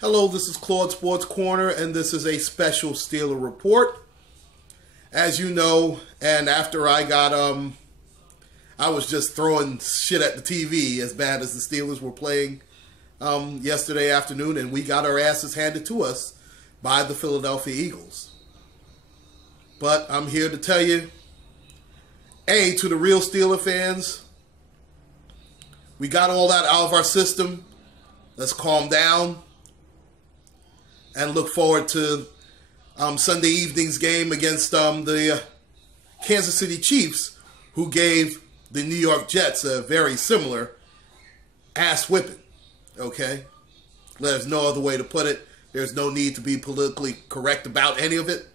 Hello, this is Claude Sports Corner, and this is a special Steeler report. As you know, and after I was just throwing shit at the TV as bad as the Steelers were playing yesterday afternoon, and we got our asses handed to us by the Philadelphia Eagles. But I'm here to tell you, to the real Steeler fans, we got all that out of our system. Let's calm down and look forward to Sunday evening's game against the Kansas City Chiefs, who gave the New York Jets a very similar ass whipping. Okay? There's no other way to put it. There's no need to be politically correct about any of it.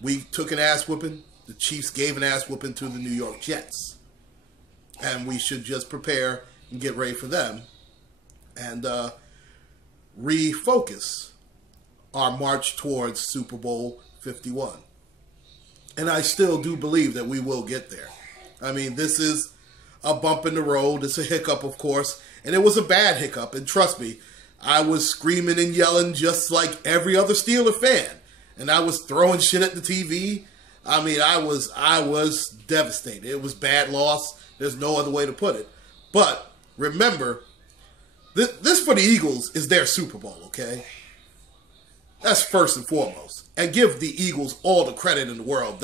We took an ass whipping. The Chiefs gave an ass whipping to the New York Jets. And we should just prepare and get ready for them and refocus our march towards Super Bowl 51. And I still do believe that we will get there. I mean, this is a bump in the road. It's a hiccup, of course. And it was a bad hiccup. And trust me, I was screaming and yelling just like every other Steeler fan. And I was throwing shit at the TV. I mean, I was devastated. It was bad loss. There's no other way to put it. But remember, this for the Eagles is their Super Bowl, okay? That's first and foremost. And give the Eagles all the credit in the world.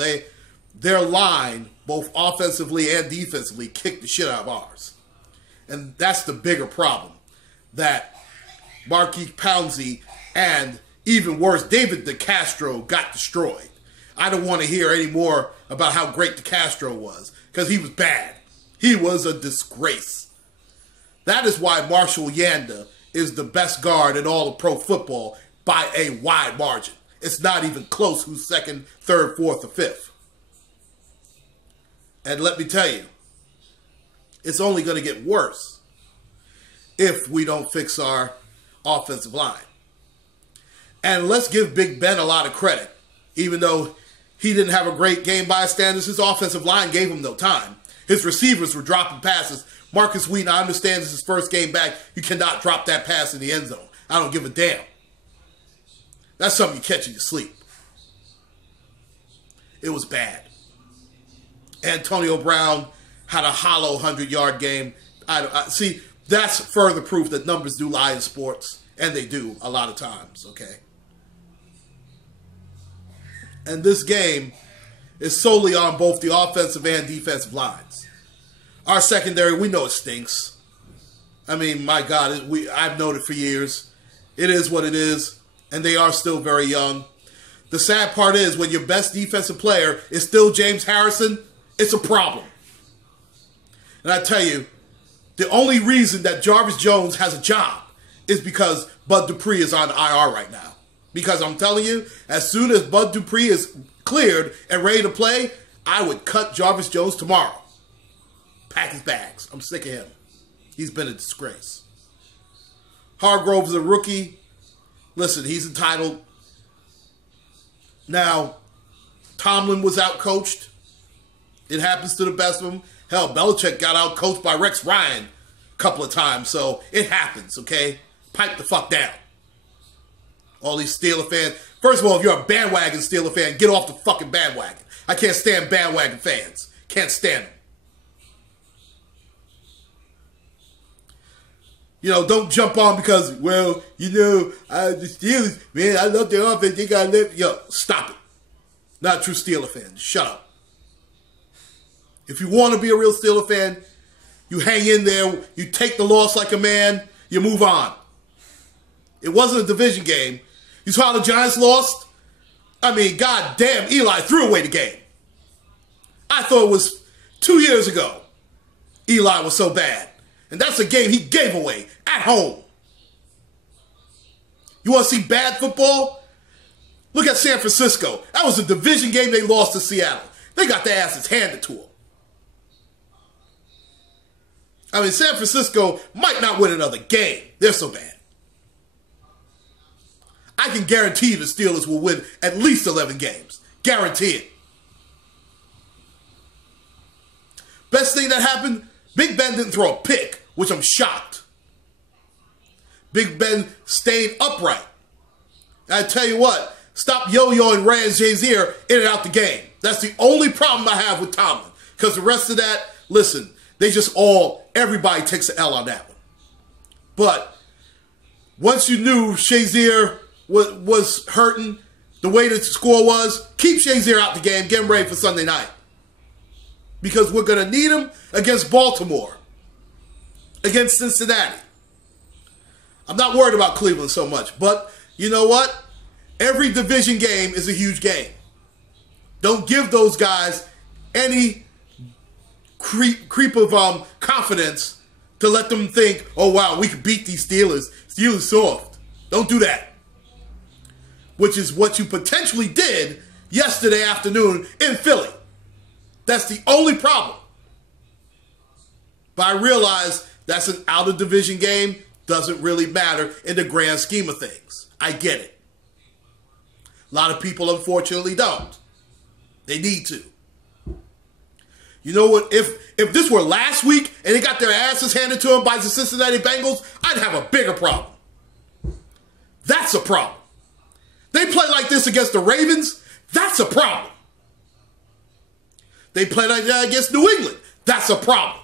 Their line, both offensively and defensively, kicked the shit out of ours. And that's the bigger problem. That Maurkice Pouncey and, even worse, David DeCastro got destroyed. I don't want to hear any more about how great DeCastro was, because he was bad. He was a disgrace. That is why Marshall Yanda is the best guard in all of pro football by a wide margin. It's not even close who's second, third, fourth, or fifth. And let me tell you, it's only going to get worse if we don't fix our offensive line. And let's give Big Ben a lot of credit. Even though he didn't have a great game by his standards, his offensive line gave him no time. His receivers were dropping passes. Marcus Wheaton, I understand this is his first game back. You cannot drop that pass in the end zone. I don't give a damn. That's something you catch in your sleep. It was bad. Antonio Brown had a hollow 100-yard game. See, that's further proof that numbers do lie in sports. And they do a lot of times, okay? And this game is solely on both the offensive and defensive lines. Our secondary, we know it stinks. I mean, my God, I've known it for years. It is what it is. And they are still very young. The sad part is when your best defensive player is still James Harrison, it's a problem. And I tell you, the only reason that Jarvis Jones has a job is because Bud Dupree is on IR right now. Because I'm telling you, as soon as Bud Dupree is cleared and ready to play, I would cut Jarvis Jones tomorrow. Pack his bags. I'm sick of him. He's been a disgrace. Hargrove's a rookie. Listen, he's entitled. Now, Tomlin was outcoached. It happens to the best of them. Hell, Belichick got outcoached by Rex Ryan a couple of times, so it happens, okay? Pipe the fuck down. All these Steeler fans. First of all, if you're a bandwagon Steeler fan, get off the fucking bandwagon. I can't stand bandwagon fans. Can't stand them. You know, don't jump on because, well, you know, the Steelers, man, I love their offense. They got to live. Yo, stop it. Not a true Steeler fan. Shut up. If you want to be a real Steeler fan, you hang in there. You take the loss like a man. You move on. It wasn't a division game. You saw how the Giants lost? I mean, goddamn, Eli threw away the game. I thought it was 2 years ago. Eli was so bad. And that's a game he gave away at home. You want to see bad football? Look at San Francisco. That was a division game they lost to Seattle. They got their asses handed to them. I mean, San Francisco might not win another game. They're so bad. I can guarantee the Steelers will win at least 11 games. Guarantee it. Best thing that happened, Big Ben didn't throw a pick, which I'm shocked. Big Ben stayed upright. I tell you what, stop yo-yoing Ryan Shazier in and out the game. That's the only problem I have with Tomlin. Because the rest of that, listen, everybody takes an L on that one. But once you knew Shazier was hurting, the way the score was, keep Shazier out the game, get him ready for Sunday night. Because we're going to need him against Baltimore, against Cincinnati. I'm not worried about Cleveland so much, but you know what? Every division game is a huge game. Don't give those guys any creep of confidence to let them think, oh, wow, we can beat these Steelers. Steelers soft. Don't do that. Which is what you potentially did yesterday afternoon in Philly. That's the only problem. But I realize that's an out-of-division game. Doesn't really matter in the grand scheme of things. I get it. A lot of people, unfortunately, don't. They need to. You know what? If this were last week and they got their asses handed to them by the Cincinnati Bengals, I'd have a bigger problem. That's a problem. They play like this against the Ravens, that's a problem. They play like that against New England, that's a problem.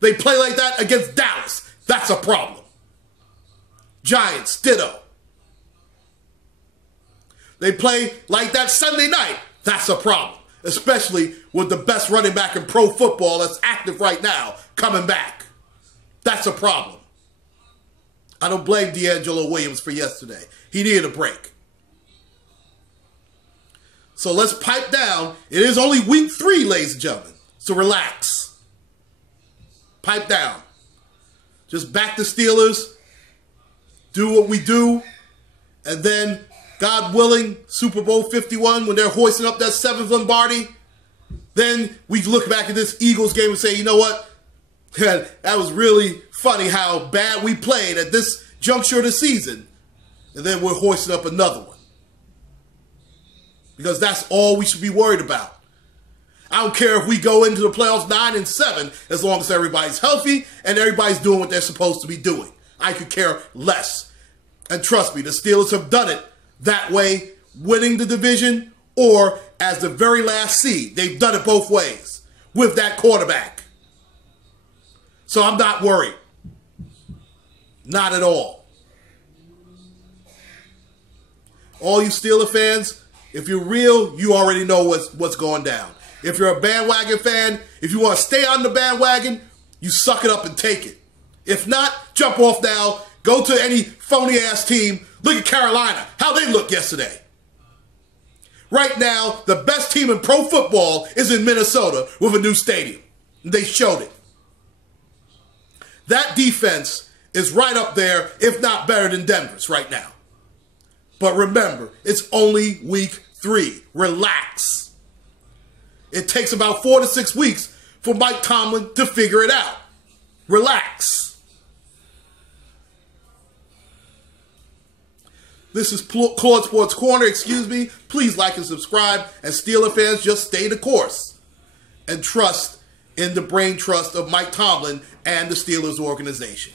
They play like that against Dallas, that's a problem. Giants, ditto. They play like that Sunday night, that's a problem. Especially with the best running back in pro football that's active right now coming back. That's a problem. I don't blame D'Angelo Williams for yesterday. He needed a break. So let's pipe down. It is only week 3, ladies and gentlemen. So relax. Pipe down. Just back the Steelers. Do what we do. And then, God willing, Super Bowl 51, when they're hoisting up that 7th Lombardi, then we look back at this Eagles game and say, you know what? That was really funny how bad we played at this juncture of the season. And then we're hoisting up another one. Because that's all we should be worried about. I don't care if we go into the playoffs 9-7, as long as everybody's healthy and everybody's doing what they're supposed to be doing. I could care less. And trust me, the Steelers have done it that way, winning the division or as the very last seed. They've done it both ways with that quarterback. So I'm not worried. Not at all. All you Steeler fans, if you're real, you already know what's going down. If you're a bandwagon fan, if you want to stay on the bandwagon, you suck it up and take it. If not, jump off now. Go to any phony-ass team. Look at Carolina, how they looked yesterday. Right now, the best team in pro football is in Minnesota with a new stadium. They showed it. That defense is right up there, if not better than Denver's right now. But remember, it's only week 3. Relax. It takes about 4 to 6 weeks for Mike Tomlin to figure it out. Relax. This is Claude Sports Corner, Please like and subscribe. And Steeler fans, just stay the course. And trust in the brain trust of Mike Tomlin and the Steelers organization.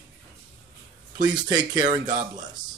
Please take care and God bless.